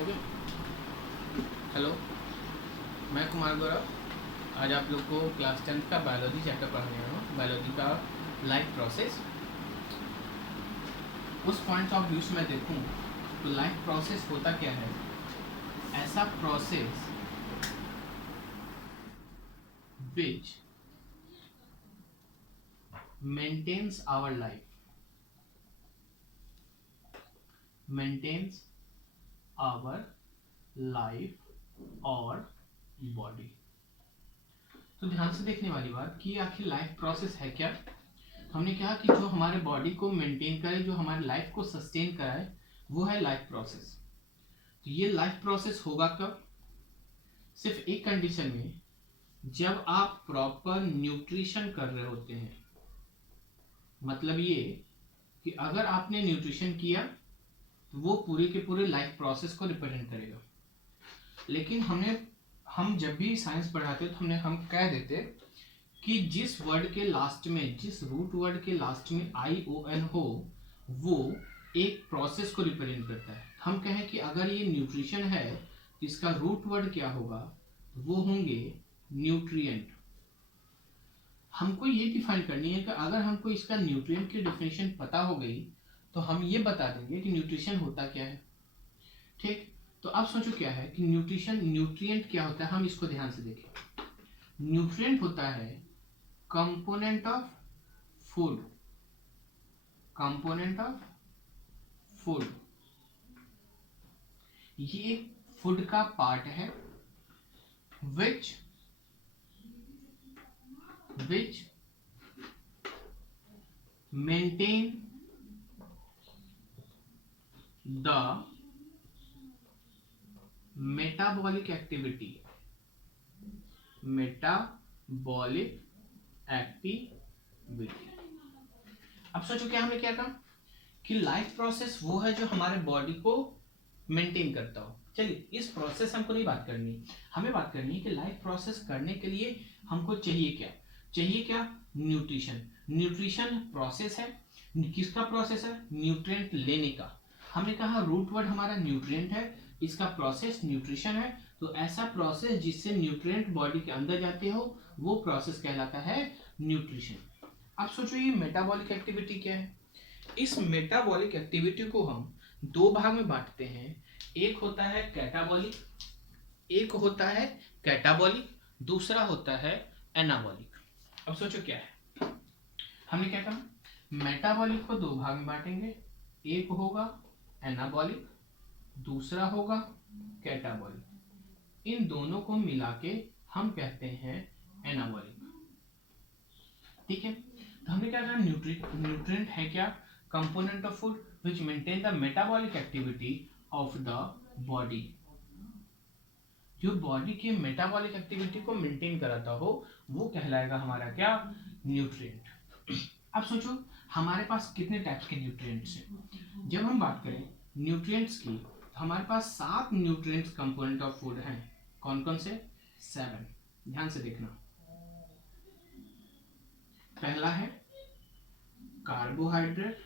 Okay. Hello, मैं कुमार गौरव। आज आप लोग को क्लास 10th का बायोलॉजी चैप्टर पढ़ाने आया हूँ। बायोलॉजी का लाइफ प्रोसेस। उस पॉइंट ऑफ व्यू से मैं देखूँ तो लाइफ प्रोसेस होता क्या है। ऐसा process which maintains our life, maintains our life और बॉडी। तो ध्यान से देखने वाली बात कि आखिर लाइफ प्रोसेस है क्या। हमने कहा कि जो हमारे बॉडी को मेंटेन करे, जो हमारी लाइफ को सस्टेन कराए, वो है लाइफ प्रोसेस। तो ये लाइफ प्रोसेस होगा कब? सिर्फ एक कंडीशन में, जब आप प्रॉपर न्यूट्रिशन कर रहे होते हैं। मतलब ये कि अगर आपने न्यूट्रिशन किया तो वो पूरे के पूरे लाइफ प्रोसेस को रिप्रेजेंट करेगा। लेकिन हम जब भी साइंस पढ़ाते तो हम कह देते कि जिस वर्ड के लास्ट में, जिस रूट वर्ड के लास्ट में ION हो, वो एक प्रोसेस को रिप्रेजेंट करता है। हम कहें कि अगर ये न्यूट्रिशन है, इसका रूट वर्ड क्या होगा? वो होंगे न्यूट्रिएंट। हमको ये डिफाइन करनी है कि अगर हमको इसका न्यूट्रिएंट की डेफिनेशन पता हो गई तो हम ये बता देंगे कि न्यूट्रिशन होता क्या है। ठीक, तो अब सोचो क्या है कि न्यूट्रिशन, न्यूट्रिएंट क्या होता है। हम इसको ध्यान से देखें। न्यूट्रिएंट होता है component of food, component of food. ये फूड का पार्ट है which maintain the metabolic activity, metabolic activity. अब सोचो क्या हमने क्या कहा कि लाइफ प्रोसेस वो है जो हमारे बॉडी को मेंटेन करता हो। चलिए, इस प्रोसेस हमको नहीं बात करनी, हमें बात करनी है कि लाइफ प्रोसेस करने के लिए हमको चाहिए क्या। चाहिए क्या? न्यूट्रिशन। न्यूट्रिशन प्रोसेस है। किसका प्रोसेस है? न्यूट्रिएंट लेने का। हमने कहा रूट वर्ड हमारा न्यूट्रिएंट है, इसका प्रोसेस न्यूट्रिशन है। तो ऐसा प्रोसेस जिससे न्यूट्रिएंट बॉडी के अंदर जाते हो, वो प्रोसेस कहलाता है न्यूट्रिशन। अब सोचो ये मेटाबॉलिक एक्टिविटी क्या है। इस मेटाबॉलिक एक्टिविटी को हम दो भाग में बांटते हैं। एक होता है कैटाबॉलिक, एक होता है कैटाबॉलिक, दूसरा होता है एनाबॉलिक। अब सोचो क्या है, हमने क्या कहा, मेटाबॉलिक को दो भाग में बांटेंगे। एक होगा एनाबॉलिक, दूसरा होगा कैटाबॉलिक। इन दोनों को मिला के हम कहते हैं एनाबॉलिक। ठीक है, तो हमने क्या कहा, न्यूट्रिएंट है क्या? Component of food which maintain the metabolic activity of the body. जो बॉडी के मेटाबॉलिक एक्टिविटी को मेंटेन कराता हो वो कहलाएगा हमारा क्या? न्यूट्रिएंट। अब सोचो हमारे पास कितने टाइप्स के न्यूट्रिएंट्स हैं। जब हम बात करें न्यूट्रिएंट्स की तो हमारे पास 7 न्यूट्रिएंट्स कंपोनेंट ऑफ फूड हैं। कौन कौन से? 7। ध्यान से देखना। पहला है carbohydrate,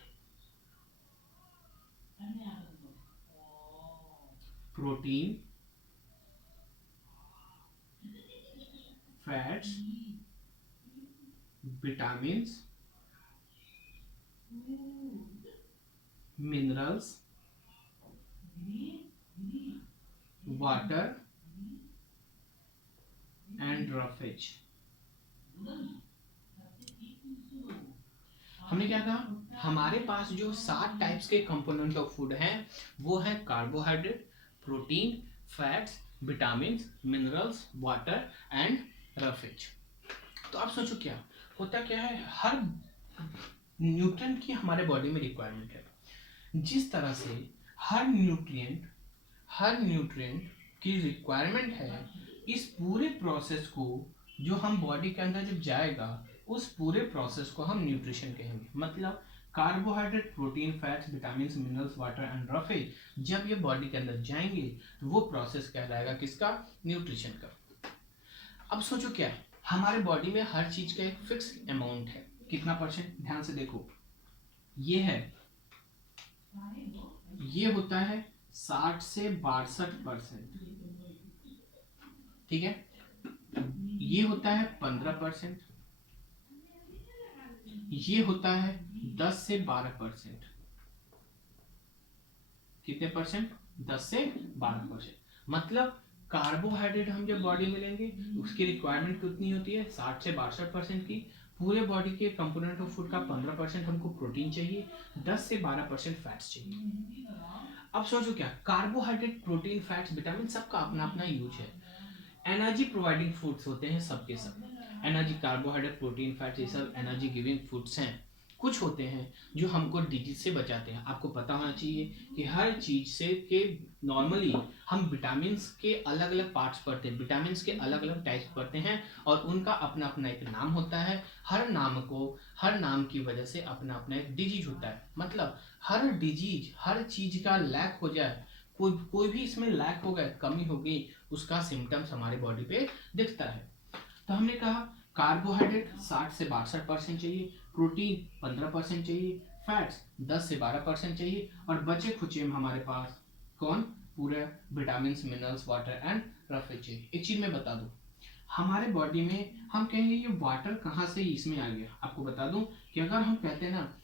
protein, fats, vitamins, minerals, water and roughage. हमने क्या कहा, हमारे पास जो 7 टाइप्स के कंपोनेंट ऑफ फूड हैं वो है carbohydrate, protein, fats, vitamins, minerals, water and roughage. तो आप सोचो क्या होता, क्या है, हर न्यूट्रिएंट की हमारे बॉडी में रिक्वायरमेंट है। जिस तरह से हर न्यूट्रिएंट की रिक्वायरमेंट है, इस पूरे प्रोसेस को जो हम बॉडी के अंदर जब जाएगा उस पूरे प्रोसेस को हम न्यूट्रिशन कहेंगे। मतलब carbohydrate, protein, fats, vitamins, minerals, water and roughage जब ये बॉडी के अंदर जाएंगे तो वो प्रोसेस कहलाएगा किसका? न्यूट्रिशन का। अब सोचो क्या है, हमारे बॉडी में हर चीज का एक फिक्स अमाउंट है। कितना परसेंट? ध्यान से देखो, ये है, ये होता है 60 से 62%, ठीक है। ये होता है 15%, ये होता है 10 से 12%। कितने परसेंट? 10 से 12%। मतलब कार्बोहाइड्रेट हम जब बॉडी में लेंगे उसकी रिक्वायरमेंट कितनी होती है? 60 से 62% की। पूरे बॉडी के कंपोनेंट ऑफ फूड का 15% हमको प्रोटीन चाहिए, 10 से 12% फैट्स चाहिए। अब सोचो क्या, कार्बोहाइड्रेट, प्रोटीन, फैट्स, विटामिन सबका अपना अपना यूज है। एनर्जी प्रोवाइडिंग फूड्स होते हैं सबके सब। एनर्जी, कार्बोहाइड्रेट, प्रोटीन, फैट्स, ये सब एनर्जी गिविंग फूड्स हैं। कुछ होते हैं जो हमको डिजीज से बचाते हैं। आपको पता होना चाहिए कि हर चीज से के नॉर्मली हम विटामिन के अलग अलग पार्ट्स पढ़ते हैं, विटामिन के अलग अलग टाइप्स पढ़ते हैं और उनका अपना अपना एक नाम होता है। हर नाम की वजह से अपना अपना एक डिजीज होता है। मतलब हर डिजीज, हर चीज का लैक हो जाए, कोई भी इसमें लैक हो गया, कमी हो गई, उसका सिम्टम्स हमारे बॉडी पे दिखता है। तो हमने कहा कार्बोहाइड्रेट 60 से 62% चाहिए, प्रोटीन 15% चाहिए, फैट्स 10 से 12% चाहिए और बचे खुचे में हमारे पास कौन? पूरे vitamin, minerals, water and roughage चाहिए। एक चीज मैं बता दूं, हमारे बॉडी में हम कहेंगे ये वाटर कहाँ से इसमें आ गया। आपको बता दूं कि अगर हम कहते हैं ना,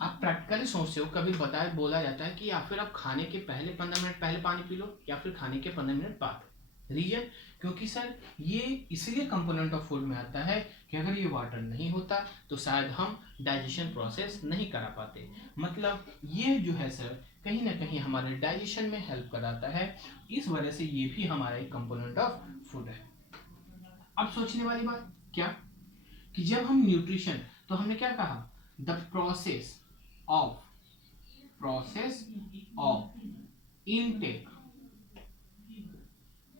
आप प्रैक्टिकली सोचते हो, कभी बोला जाता है कि या फिर आप खाने के पहले 15 मिनट पहले पानी पी लो या फिर खाने के 15 मिनट बाद। रीजन, क्योंकि सर ये इसलिए कंपोनेंट ऑफ फूड में आता है कि अगर ये वाटर नहीं होता तो शायद हम डाइजेशन प्रोसेस नहीं करा पाते। मतलब ये जो है सर कहीं ना कहीं हमारे डाइजेशन में हेल्प कराता है, इस वजह से ये भी हमारा एक कंपोनेंट ऑफ फूड है। अब सोचने वाली बात क्या, कि जब हम न्यूट्रिशन, तो हमने क्या कहा, the of process of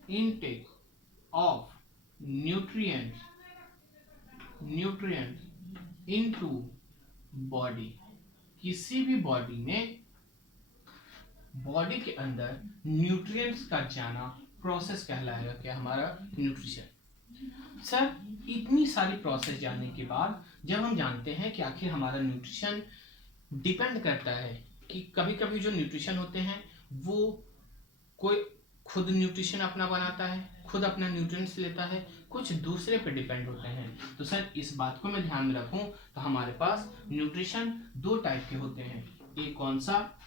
intake of nutrients into body। किसी भी बॉडी में, बॉडी के अंदर न्यूट्रिएंट्स का जाना प्रोसेस कहलाएगा क्या? हमारा न्यूट्रिशन। सर इतनी सारी प्रोसेस जानने के बाद जब हम जानते हैं कि आखिर हमारा न्यूट्रिशन डिपेंड करता है कि कभी कभी जो न्यूट्रिशन होते हैं वो कोई खुद न्यूट्रिशन अपना बनाता है, खुद अपना न्यूट्रिएंट्स लेता है, कुछ दूसरे पे डिपेंड होते हैं। तो सर इस बात को मैं ध्यान में रखूं तो हमारे पास न्यूट्रिशन दो टाइप के होते हैं। एक कौन सा?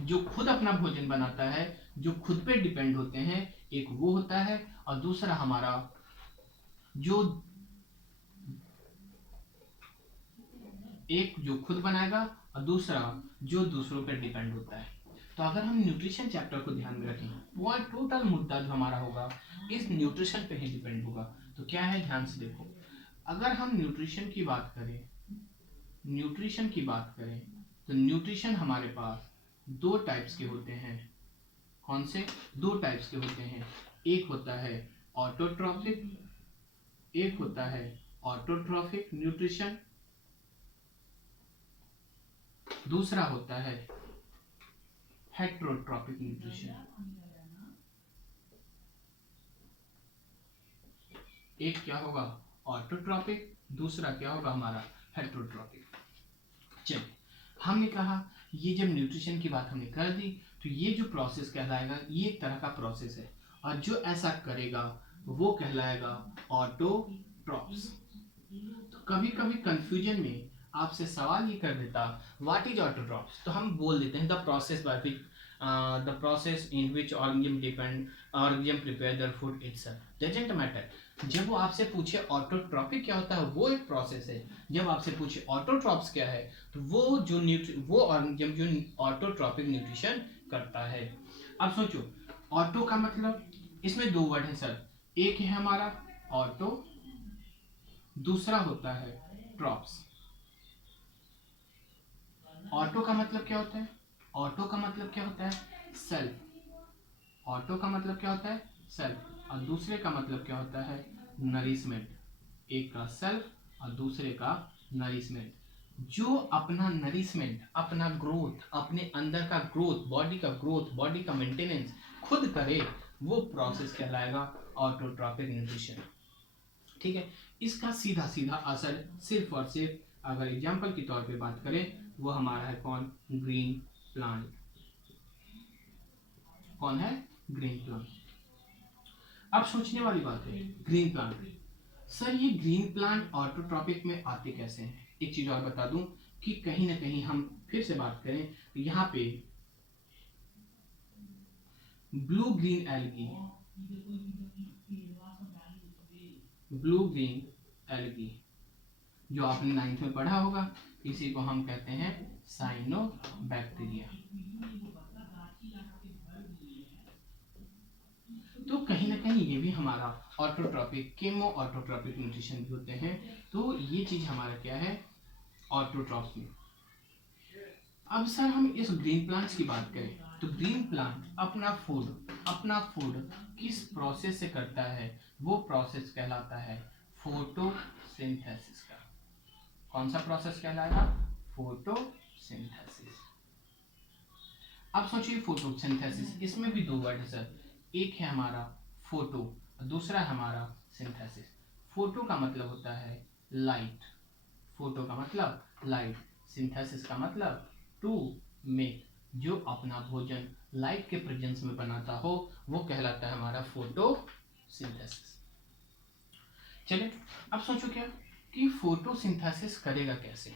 जो खुद अपना भोजन बनाता है, जो खुद पे डिपेंड होते हैं, एक वो होता है, और दूसरा हमारा जो एक जो खुद बनाएगा और दूसरा जो दूसरों पर डिपेंड होता है। तो अगर हम न्यूट्रिशन चैप्टर को ध्यान में रखें, वो टोटल मुद्दा जो हमारा होगा इस न्यूट्रिशन पे ही डिपेंड होगा। तो क्या है, ध्यान से देखो, अगर हम न्यूट्रिशन की बात करें तो न्यूट्रिशन हमारे पास दो टाइप्स के होते हैं। कौन से? दो टाइप्स के होते हैं। एक होता है ऑटोट्रॉफिक न्यूट्रिशन, दूसरा होता है हेट्रोट्रॉपिक न्यूट्रिशन। एक क्या होगा? ऑटोट्रॉपिक, दूसरा क्या होगा हमारा? हेट्रोट्रॉपिक। चलिए, हमने कहा ये जब न्यूट्रिशन की बात हमने कर दी तो ये जो प्रोसेस कहलाएगा ये एक तरह का प्रोसेस है, और जो ऐसा करेगा वो कहलाएगा ऑटोट्रॉप्स। तो कभी कभी कंफ्यूजन में आपसे सवाल ये कर देता, व्हाट इज ऑटोट्रॉप्स? तो हम बोल देते हैं the process in which organism prepare their food itself. Doesn't matter. जब वो आपसे पूछे ऑटोट्रॉपिक क्या होता है, वो एक प्रोसेस है। जब आपसे पूछे ऑटोट्रॉप्स क्या है, तो वो ऑर्गेनिज्म जो ऑटोट्रॉपिक न्यूट्रिशन करता है। अब सोचो, ऑटो का मतलब, इसमें दो वर्ड है सर, एक है हमारा ऑटो, दूसरा होता है ट्रॉप्स। ऑटो का मतलब क्या होता है? ऑटो का मतलब क्या होता है? सेल्फ। ऑटो का मतलब क्या होता है? सेल्फ। और दूसरे का मतलब क्या होता है? नरिशमेंट। एक का सेल्फ और दूसरे का नरिशमेंट। जो अपना नरिशमेंट, अपना ग्रोथ, अपने अंदर का ग्रोथ, बॉडी का मेंटेनेंस खुद करे, वो प्रोसेस कहलाएगा ऑटोट्रॉपिक न्यूट्रिशन। ठीक है, इसका सीधा सीधा असर सिर्फ और सिर्फ अगर एग्जाम्पल के तौर पे बात करें वो हमारा है कौन? Green plant. कौन है? Green plant. अब सोचने वाली बात है, ग्रीन प्लांट, सर ये ग्रीन प्लांट ऑटोट्रॉपिक में आते कैसे हैं? एक चीज और बता दूं कि कहीं ना कहीं हम फिर से बात करें तो यहाँ पे blue green algae, blue green algae जो आपने 9th में पढ़ा होगा, इसी को हम कहते हैं साइनोबैक्टीरिया। तो कहीं ना कहीं ये भी हमारा ऑटोट्रॉपिक, केमो ऑटोट्रॉपिक न्यूट्रिशन भी होते हैं। तो ये चीज हमारा क्या है? ऑटोट्रॉफ में। अब सर हम इस ग्रीन प्लांट्स की बात करें तो ग्रीन प्लांट अपना फूड किस प्रोसेस से करता है? वो प्रोसेस कहलाता है फोटोसिंथेसिस का। कौन सा प्रोसेस कहलाएगा? फोटोसिंथेसिस। अब सोचिए फोटोसिंथेसिस, इसमें भी दो वर्ड है सर, एक है हमारा फोटो, दूसरा है हमारा सिंथेसिस। फोटो का मतलब होता है लाइट, फोटो का मतलब लाइट, सिंथेसिस का मतलब टू मेक, जो अपना भोजन लाइट के प्रेजेंस में बनाता हो वो कहलाता है हमारा फोटोसिंथेसिस। चलिए अब सोचो क्या कि फोटोसिंथेसिस करेगा कैसे?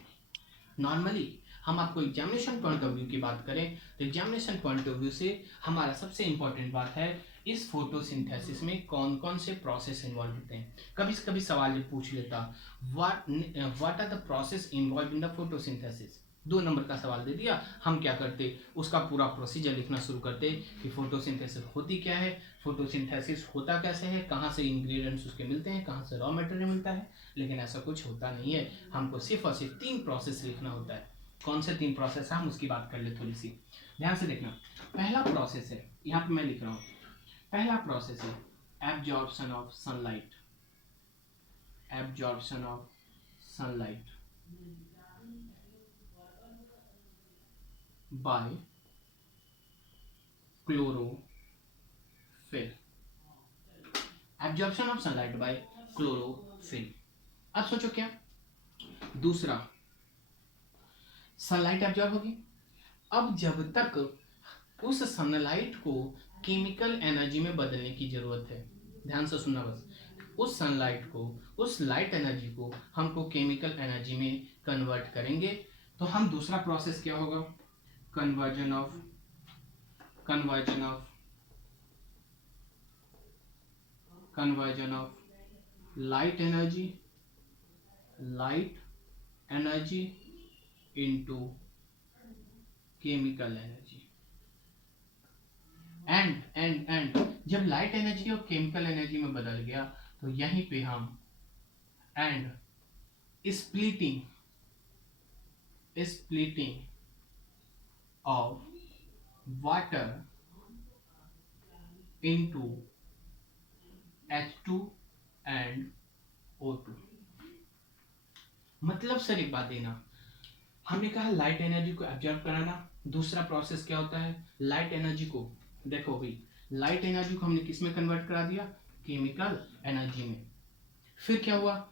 नॉर्मली हम आपको एग्जामिनेशन पॉइंट ऑफ व्यू की बात करें तो एग्जामिनेशन पॉइंट ऑफ व्यू से हमारा सबसे इंपॉर्टेंट बात है इस फोटोसिंथेसिस में कौन कौन से प्रोसेस इन्वॉल्व होते हैं। कभी कभी सवाल ये पूछ लेता, what are the process involve in the photosynthesis. 2 नंबर का सवाल दे दिया, हम क्या करते, उसका पूरा प्रोसीजर लिखना शुरू करते कि फोटोसिंथेसिस होती क्या है, फोटोसिंथेसिस होता कैसे है, कहाँ से इंग्रेडिएंट्स उसके मिलते हैं, कहाँ से रॉ मटेरियल मिलता है। लेकिन ऐसा कुछ होता नहीं है, हमको सिर्फ और सिर्फ 3 प्रोसेस लिखना होता है। कौन से 3 प्रोसेस है हम उसकी बात कर ले थोड़ी सी, ध्यान से देखना। पहला प्रोसेस है, यहाँ पे मैं लिख रहा हूँ, पहला प्रोसेस है absorption of sunlight, absorption of sunlight bye chlorophyll, absorption of sunlight bye chlorophyll. अब सोचो क्या, दूसरा सनलाइट एब्जॉर्ब होगी, अब जब तक उस सनलाइट को केमिकल एनर्जी में बदलने की जरूरत है, ध्यान से सुनना बस, उस सनलाइट को, उस लाइट एनर्जी को हमको केमिकल एनर्जी में कन्वर्ट करेंगे, तो हम दूसरा प्रोसेस क्या होगा? Conversion of light energy into chemical energy. And जब लाइट एनर्जी और केमिकल एनर्जी में बदल गया तो यहीं पे हम and splitting of water into H2 and O2। मतलब सर एक बात देना, हमने कहा लाइट एनर्जी को एब्जॉर्ब कराना, दूसरा प्रोसेस क्या होता है? लाइट एनर्जी को, देखो भाई, लाइट एनर्जी को हमने किस में कन्वर्ट करा दिया? केमिकल एनर्जी में। फिर क्या हुआ?